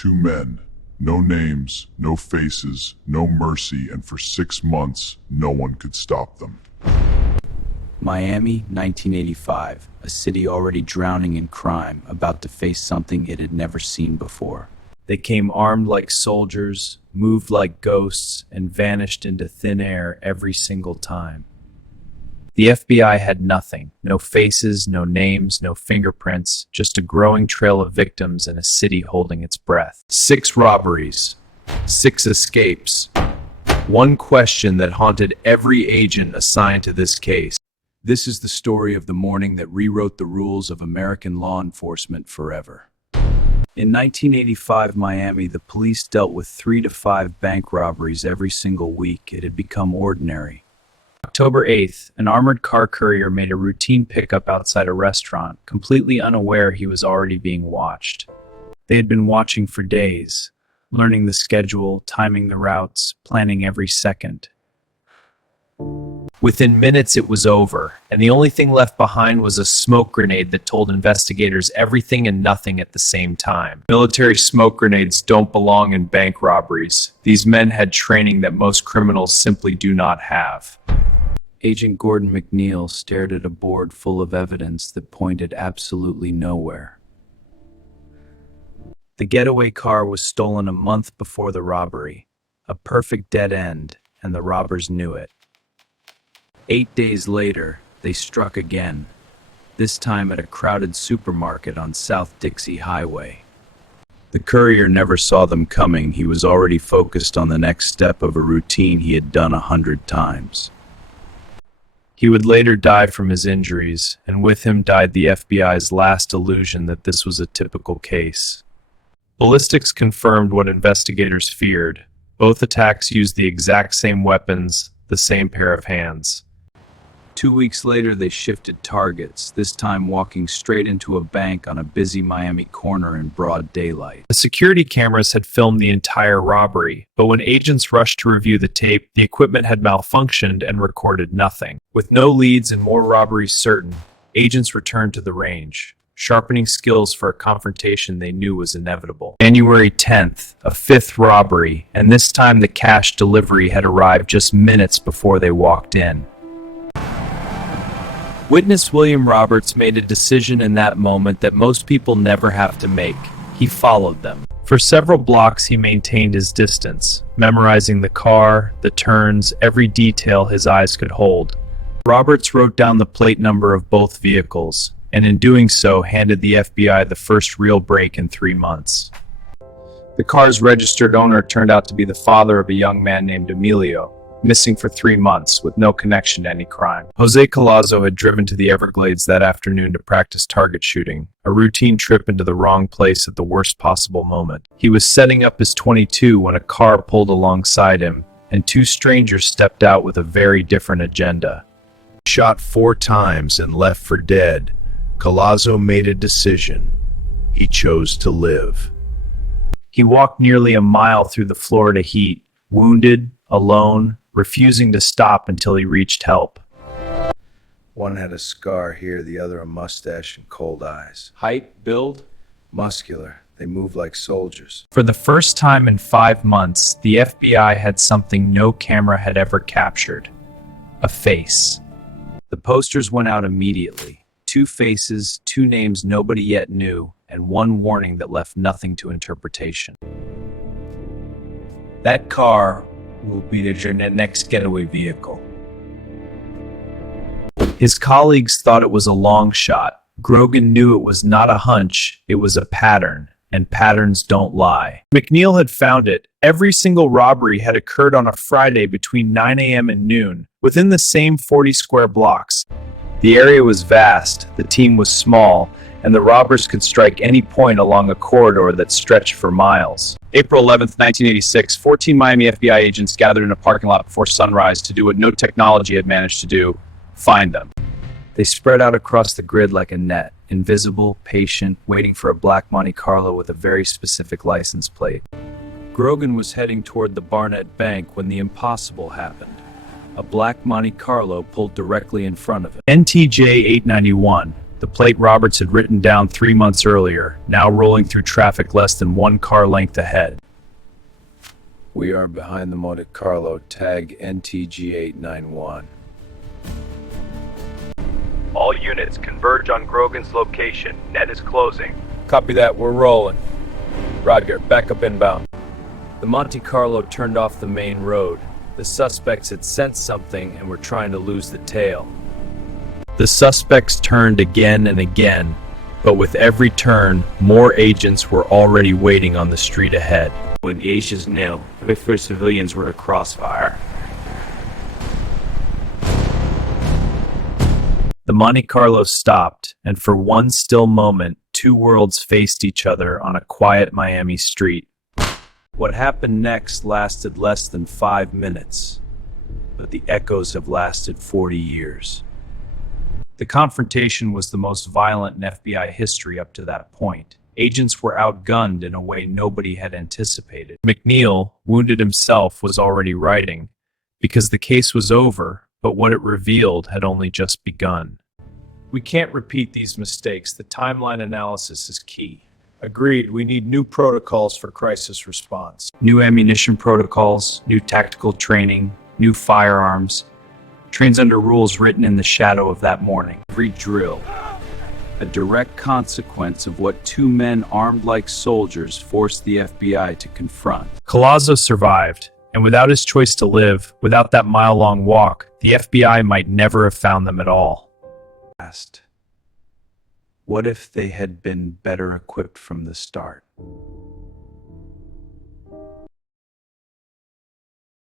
two men. No names, no faces, no mercy, and for 6 months, no one could stop them. Miami, 1985, a city already drowning in crime, about to face something it had never seen before. They came armed like soldiers, moved like ghosts, and vanished into thin air every single time. The FBI had nothing, no faces, no names, no fingerprints, just a growing trail of victims and a city holding its breath. 6 robberies, 6 escapes, one question that haunted every agent assigned to this case. This is the story of the morning that rewrote the rules of American law enforcement forever. In 1985 Miami, the police dealt with 3 to 5 bank robberies every single week. It had become ordinary. October 8th, an armored car courier made a routine pickup outside a restaurant, completely unaware he was already being watched. They had been watching for days, learning the schedule, timing the routes, planning every second. Within minutes it was over, and the only thing left behind was a smoke grenade that told investigators everything and nothing at the same time. Military smoke grenades don't belong in bank robberies. These men had training that most criminals simply do not have. Agent Gordon McNeill stared at a board full of evidence that pointed absolutely nowhere. The getaway car was stolen a month before the robbery, a perfect dead end, and the robbers knew it. 8 days later, they struck again, this time at a crowded supermarket on South Dixie Highway. The courier never saw them coming. He was already focused on the next step of a routine he had done 100 times. He would later die from his injuries, and with him died the FBI's last illusion that this was a typical case. Ballistics confirmed what investigators feared. Both attacks used the exact same weapons, the same pair of hands. 2 weeks later, they shifted targets, this time walking straight into a bank on a busy Miami corner in broad daylight. The security cameras had filmed the entire robbery, but when agents rushed to review the tape, the equipment had malfunctioned and recorded nothing. With no leads and more robberies certain, agents returned to the range, sharpening skills for a confrontation they knew was inevitable. January 10th, a 5th robbery, and this time the cash delivery had arrived just minutes before they walked in. Witness William Roberts made a decision in that moment that most people never have to make. He followed them. For several blocks he maintained his distance, memorizing the car, the turns, every detail his eyes could hold. Roberts wrote down the plate number of both vehicles, and in doing so handed the FBI the first real break in 3 months. The car's registered owner turned out to be the father of a young man named Emilio, missing for 3 months with no connection to any crime. José Collazo had driven to the Everglades that afternoon to practice target shooting, a routine trip into the wrong place at the worst possible moment. He was setting up his .22 when a car pulled alongside him, and 2 strangers stepped out with a very different agenda. Shot 4 times and left for dead, Collazo made a decision. He chose to live. He walked nearly a mile through the Florida heat, wounded, alone, refusing to stop until he reached help. One had a scar here, the other a mustache and cold eyes. Height, build? Muscular. They moved like soldiers. For the first time in 5 months, the FBI had something no camera had ever captured. A face. The posters went out immediately. 2 faces, 2 names nobody yet knew, and 1 warning that left nothing to interpretation. That car will be your next getaway vehicle. His colleagues thought it was a long shot. Grogan knew it was not a hunch, it was a pattern, and patterns don't lie. McNeill had found it. Every single robbery had occurred on a Friday between 9 a.m. and noon, within the same 40 square blocks. The area was vast, the team was small, and the robbers could strike any point along a corridor that stretched for miles. April 11th, 1986, 14 Miami FBI agents gathered in a parking lot before sunrise to do what no technology had managed to do: find them. They spread out across the grid like a net, invisible, patient, waiting for a black Monte Carlo with a very specific license plate. Grogan was heading toward the Barnett Bank when the impossible happened. A black Monte Carlo pulled directly in front of him. NTJ 891, The plate Roberts had written down 3 months earlier, now rolling through traffic less than 1 car length ahead. We are behind the Monte Carlo, tag NTG891. All units converge on Grogan's location. Net is closing. Copy that, we're rolling. Roger, backup inbound. The Monte Carlo turned off the main road. The suspects had sensed something and were trying to lose the tail. The suspects turned again and again, but with every turn, more agents were already waiting on the street ahead. When the Asians nil, the first civilians were a crossfire. The Monte Carlo stopped, and for one still moment, two worlds faced each other on a quiet Miami street. What happened next lasted less than 5 minutes, but the echoes have lasted 40 years. The confrontation was the most violent in FBI history up to that point. Agents were outgunned in a way nobody had anticipated. McNeill, wounded himself, was already writing, because the case was over, but what it revealed had only just begun. We can't repeat these mistakes. The timeline analysis is key. Agreed, we need new protocols for crisis response. New ammunition protocols, new tactical training, new firearms. Trains under rules written in the shadow of that morning. Every drill, a direct consequence of what two men armed like soldiers forced the FBI to confront. Collazo survived, and without his choice to live, without that mile-long walk, the FBI might never have found them at all. What if they had been better equipped from the start?